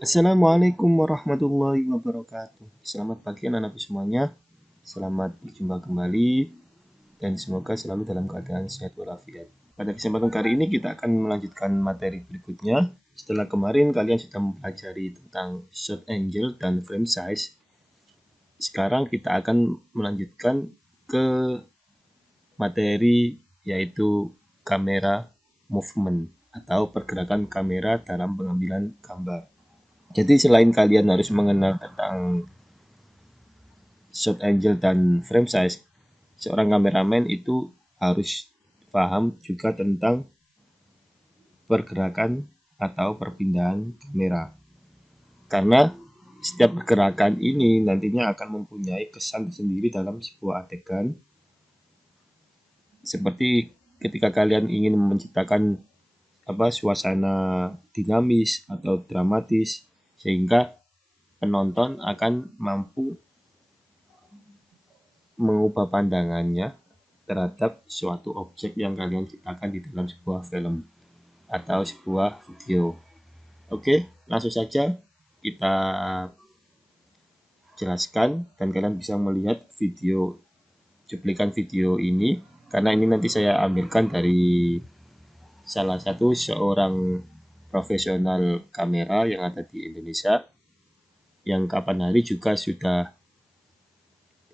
Assalamualaikum warahmatullahi wabarakatuh. Selamat pagi anak-anakku semuanya. Selamat berjumpa kembali dan semoga selalu dalam keadaan sehat walafiat. Pada kesempatan kali ini kita akan melanjutkan materi berikutnya. Setelah kemarin kalian sudah mempelajari tentang shot angle dan frame size, sekarang kita akan melanjutkan ke materi yaitu kamera movement atau pergerakan kamera dalam pengambilan gambar. Jadi selain kalian harus mengenal tentang shot angle dan frame size, seorang kameramen itu harus paham juga tentang pergerakan atau perpindahan kamera. Karena setiap pergerakan ini nantinya akan mempunyai kesan sendiri dalam sebuah adegan. Seperti ketika kalian ingin menciptakan suasana dinamis atau dramatis, sehingga penonton akan mampu mengubah pandangannya terhadap suatu objek yang kalian ciptakan di dalam sebuah film atau sebuah video. Oke, langsung saja kita jelaskan dan kalian bisa melihat cuplikan video ini, karena ini nanti saya ambilkan dari salah satu seorang profesional kamera yang ada di Indonesia, yang kapan hari juga sudah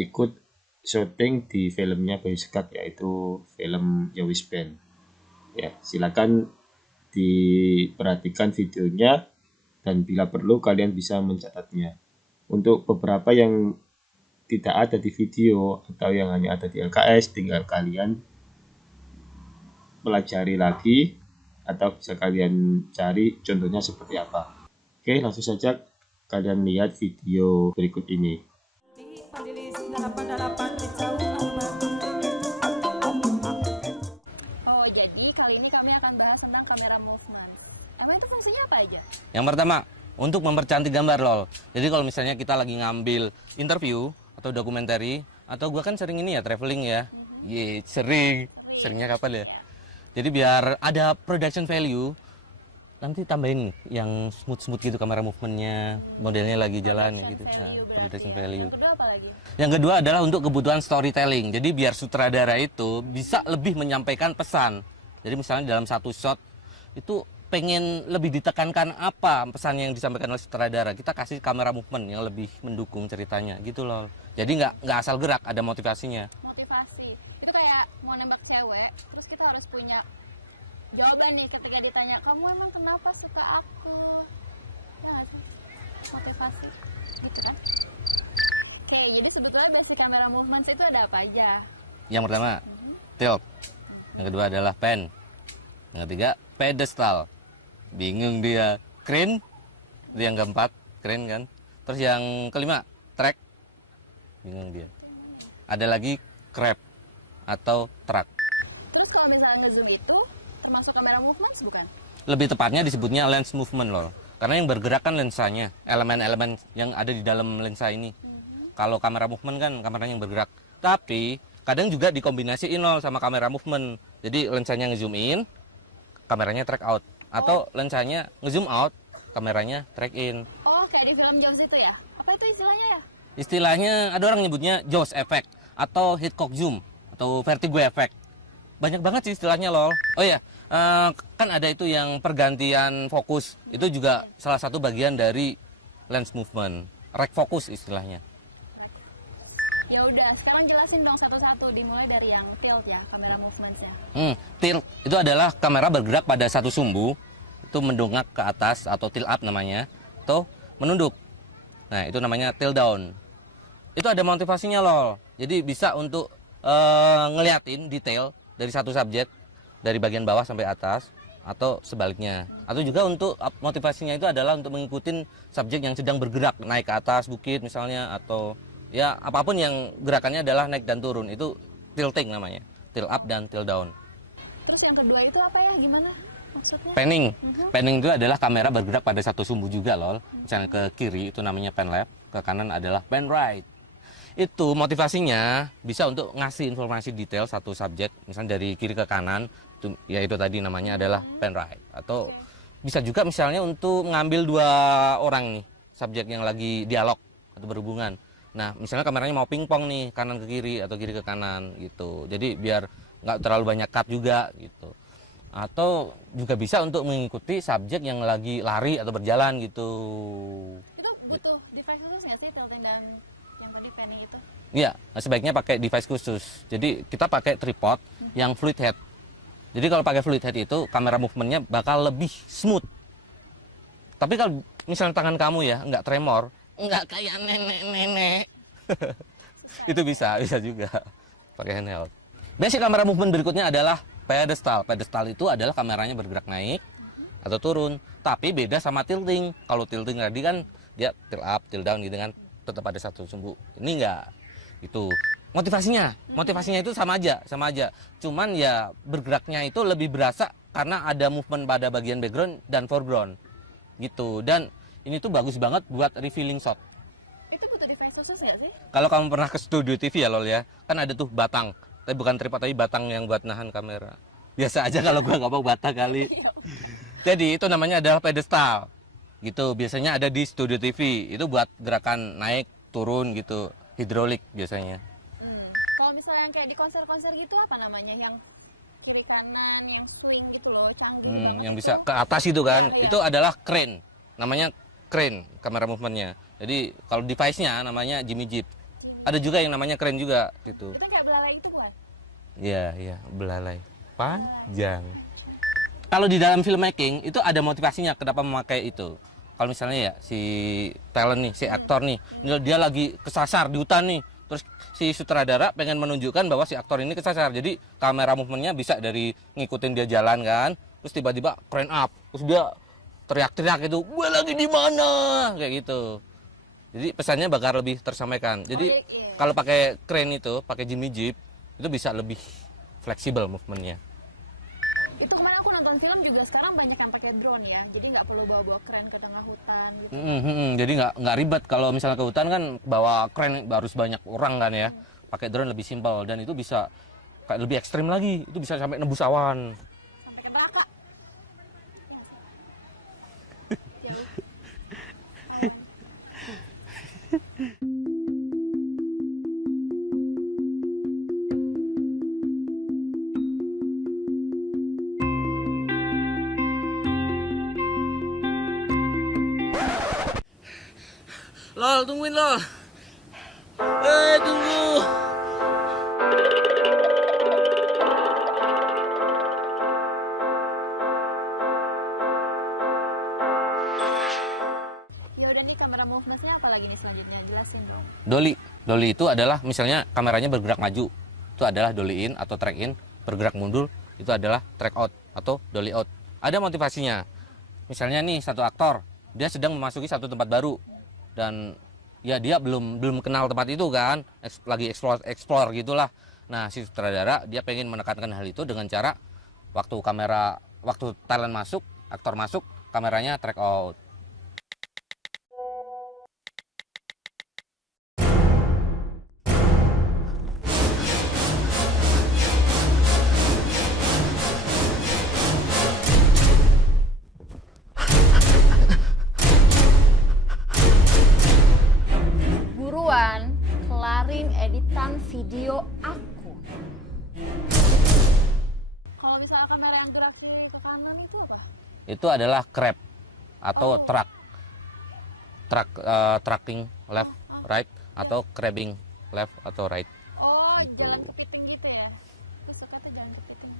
ikut syuting di filmnya Bayu Sekak, yaitu film Yowis Band. Ya, silakan diperhatikan videonya dan bila perlu kalian bisa mencatatnya. Untuk beberapa yang tidak ada di video atau yang hanya ada di LKS, tinggal kalian pelajari lagi atau bisa kalian cari contohnya seperti apa. Oke, langsung saja kalian lihat video berikut ini. Oh, jadi kali ini kami akan bahas tentang kamera movement. Emang itu fungsinya apa aja? Yang pertama, untuk mempercantik gambar lol. Jadi kalau misalnya kita lagi ngambil interview atau dokumentari, atau gua kan sering ini ya traveling ya. Seringnya kapan ya? Jadi biar ada production value, nanti tambahin yang smooth gitu kamera movementnya, modelnya lagi jalan ya gitu. Nah, production value. Yang kedua apa lagi? Yang kedua adalah untuk kebutuhan storytelling. Jadi biar sutradara itu bisa lebih menyampaikan pesan. Jadi misalnya dalam satu shot itu pengen lebih ditekankan apa pesan yang disampaikan oleh sutradara, kita kasih kamera movement yang lebih mendukung ceritanya gitu loh. Jadi nggak asal gerak, ada motivasinya. Motivasi. Itu kayak mau nembak cewek, terus kita harus punya jawaban nih ketika ditanya, kamu emang kenapa suka aku? Ya nggak sih? Motivasi. Gitu kan? Oke, jadi sebetulnya basic kamera movements itu ada apa aja? Yang pertama, tilt. Yang kedua adalah pan. Yang ketiga, pedestal. Bingung dia. Crane. Itu yang keempat, crane kan. Terus yang kelima, track. Bingung dia. Ada lagi crab atau track. Terus kalau misalnya nge-zoom itu termasuk kamera movements bukan? Lebih tepatnya disebutnya lens movement loh. Karena yang bergerak kan lensanya, elemen-elemen yang ada di dalam lensa ini. Kalau kamera movement kan kameranya yang bergerak. Tapi kadang juga dikombinasiin loh sama kamera movement. Jadi lensanya nge-zoom in, kameranya track out. Atau lensanya nge-zoom out, kameranya track in. Oh, kayak di film Jaws itu ya? Apa itu istilahnya ya? Istilahnya ada orang nyebutnya Jaws effect atau Hitchcock zoom atau vertigo effect. Banyak banget sih istilahnya loh. Oh ya, kan ada itu yang pergantian fokus. Itu juga salah satu bagian dari lens movement. Rek fokus istilahnya. Ya udah, sekarang jelasin dong satu-satu, dimulai dari yang tilt ya, kamera movementsnya. Tilt itu adalah kamera bergerak pada satu sumbu, itu mendongak ke atas atau tilt up namanya, atau menunduk. Nah itu namanya tilt down. Itu ada motivasinya loh. Jadi bisa untuk ngeliatin detail dari satu subjek dari bagian bawah sampai atas atau sebaliknya. Atau juga untuk motivasinya itu adalah untuk mengikuti subjek yang sedang bergerak naik ke atas bukit misalnya, atau ya apapun yang gerakannya adalah naik dan turun, itu tilting namanya, tilt up dan tilt down. Terus yang kedua itu apa ya, gimana maksudnya? Panning. Panning itu adalah kamera bergerak pada satu sumbu juga loh. Misalnya ke kiri itu namanya pan left, ke kanan adalah pan right. Itu motivasinya bisa untuk ngasih informasi detail satu subjek, misalnya dari kiri ke kanan, yaitu tadi namanya adalah pan right. Atau bisa juga misalnya untuk mengambil dua orang nih, subjek yang lagi dialog atau berhubungan. Nah, misalnya kameranya mau pingpong nih, kanan ke kiri atau kiri ke kanan gitu. Jadi biar nggak terlalu banyak cut juga gitu. Atau juga bisa untuk mengikuti subjek yang lagi lari atau berjalan gitu. Itu butuh device khusus nggak sih tilting dan yang tadi panning itu? Iya, sebaiknya pakai device khusus. Jadi kita pakai tripod yang fluid head. Jadi kalau pakai fluid head itu kamera movementnya bakal lebih smooth. Tapi kalau misalnya tangan kamu ya nggak tremor, nggak kayak nenek-nenek, itu bisa juga pakai handheld. Basic kamera movement berikutnya adalah pedestal. Pedestal itu adalah kameranya bergerak naik atau turun, tapi beda sama tilting. Kalau tilting tadi kan dia tilt up, tilt down gitu kan, tetap ada satu sumbu. Ini enggak. Itu motivasinya itu sama aja. Cuman ya bergeraknya itu lebih berasa karena ada movement pada bagian background dan foreground gitu. Dan ini tuh bagus banget buat revealing shot. Itu butuh device khusus nggak sih? Kalau kamu pernah ke studio TV ya Lol ya, kan ada tuh batang, tapi bukan tripod tapi batang yang buat nahan kamera. Biasa aja kalau gua nggak mau batang kali. Jadi itu namanya adalah pedestal gitu. Biasanya ada di studio TV, itu buat gerakan naik turun gitu, hidrolik biasanya. Kalau misalnya yang kayak di konser-konser gitu apa namanya, yang kiri kanan, yang swing gitu loh, canggih banget Yang itu. bisa ke atas itu kan, Iya. itu adalah crane, namanya crane kamera movementnya. Jadi kalau device-nya namanya Jimmy Jeep. Ada juga yang namanya crane juga gitu. Itu kayak belalai itu buat. Iya, belalai panjang. Kalau di dalam filmmaking itu ada motivasinya kenapa memakai itu. Kalau misalnya ya si talent nih, si aktor nih, dia lagi kesasar di hutan nih, terus si sutradara pengen menunjukkan bahwa si aktor ini kesasar. Jadi kamera movementnya bisa dari ngikutin dia jalan kan, terus tiba-tiba crane up, terus dia teriak-teriak itu, gue lagi di mana, kayak gitu. Jadi pesannya bakal lebih tersampaikan. Jadi Iya. kalau pakai crane itu, pakai Jimmy Jeep, itu bisa lebih fleksibel movementnya. Itu kemarin aku nonton film juga, sekarang banyak yang pakai drone ya, jadi nggak perlu bawa-bawa keren ke tengah hutan gitu. Jadi nggak ribet. Kalau misalnya ke hutan kan bawa crane harus banyak orang kan ya. Pakai drone lebih simpel dan itu bisa kayak lebih ekstrim lagi. Itu bisa sampai nembus awan. Sampai ke neraka. Ya. Lol, tungguin Lol. Tunggu. Ya udah nih, kamera movementnya apa lagi nih selanjutnya, jelasin dong. Dolly itu adalah misalnya kameranya bergerak maju. Itu adalah dolly in atau track in. Bergerak mundur itu adalah track out atau dolly out. Ada motivasinya. Misalnya nih satu aktor, dia sedang memasuki satu tempat baru. Dan ya dia belum kenal tempat itu kan, lagi explore gitulah. Nah si sutradara dia pengen menekankan hal itu dengan cara waktu talent masuk, aktor masuk, kameranya track out. Buruan kelarin editan video aku. Kalau misalnya kamera yang gerak kiri ke kanan itu apa? Itu adalah crab atau tracking left right atau crabbing left atau right. Oh, Gitu. jalan kepiting gitu ya? Aku suka tuh jalan kepiting.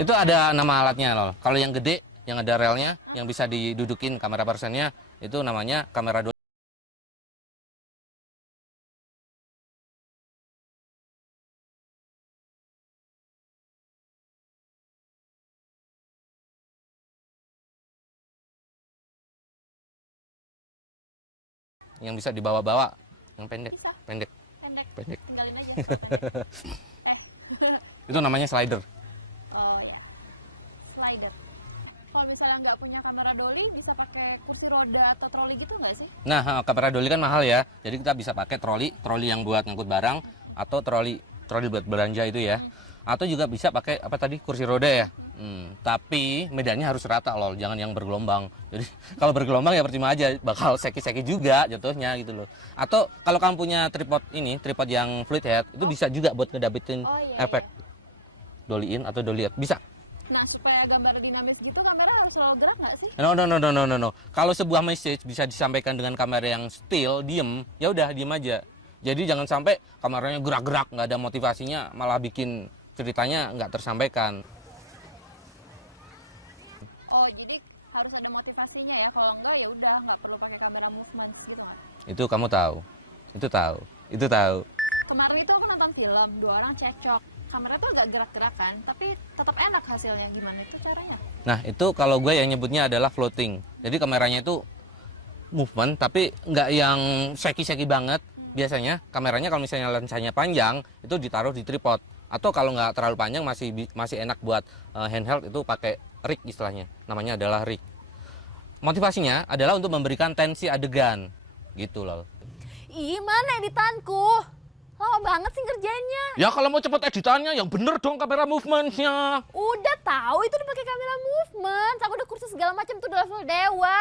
Itu ada nama alatnya loh. Kalau yang gede, yang ada relnya, yang bisa didudukin kamera personnya, itu namanya kamera dolly. Yang bisa dibawa-bawa, yang pendek, Bisa. pendek. Pendek. Tinggalin aja. Itu namanya slider. Oh ya. Slider. Kalau misalnya nggak punya kamera dolly, bisa pakai kursi roda atau troli gitu nggak sih? Nah, kamera dolly kan mahal ya. Jadi kita bisa pakai troli yang buat ngangkut barang atau troli buat belanja itu ya. Atau juga bisa pakai apa tadi kursi roda ya. Tapi medannya harus rata loh, jangan yang bergelombang. Jadi kalau bergelombang ya percuma aja, bakal seki-seki juga jatuhnya gitu loh. Atau kalau kamu punya tripod ini, tripod yang fluid head, itu bisa juga buat ngedapetin efek dolly in atau dolly out, bisa. Nah, supaya gambar dinamis gitu kamera harus selalu gerak nggak sih? No. Kalau sebuah message bisa disampaikan dengan kamera yang still, diem, ya udah diem aja. Jadi jangan sampai kameranya gerak-gerak, nggak ada motivasinya, malah bikin ceritanya nggak tersampaikan. Oh, jadi harus ada motivasinya ya. Kalau enggak ya udah nggak perlu pakai kamera movement gitu. Itu kamu tahu, itu tahu. Kemarin itu aku nonton film, 2 orang cekcok. Kamera tuh agak gerak-gerakan, tapi tetap enak hasilnya. Gimana itu caranya? Nah itu kalau gue yang nyebutnya adalah floating. Jadi kameranya itu movement, tapi nggak yang shaky-shaky banget. Biasanya kameranya kalau misalnya lensanya panjang, itu ditaruh di tripod. Atau kalau nggak terlalu panjang masih enak buat handheld, itu pakai rig istilahnya. Namanya adalah rig. Motivasinya adalah untuk memberikan tensi adegan, gitu loh. Ih, mana editanku? Lama banget sih ngerjainnya. Ya kalau mau cepet editannya yang bener dong kamera movementnya. Udah tahu itu dipakai kamera movement. Aku udah kursus segala macam tuh, udah level dewa.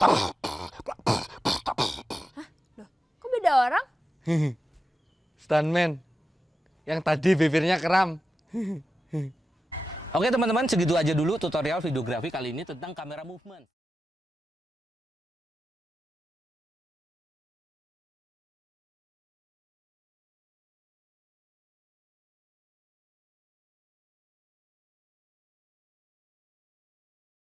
Hah? Loh, kok beda orang? Stuntman yang tadi bibirnya kram. Oke teman-teman, segitu aja dulu tutorial videografi kali ini tentang kamera movement.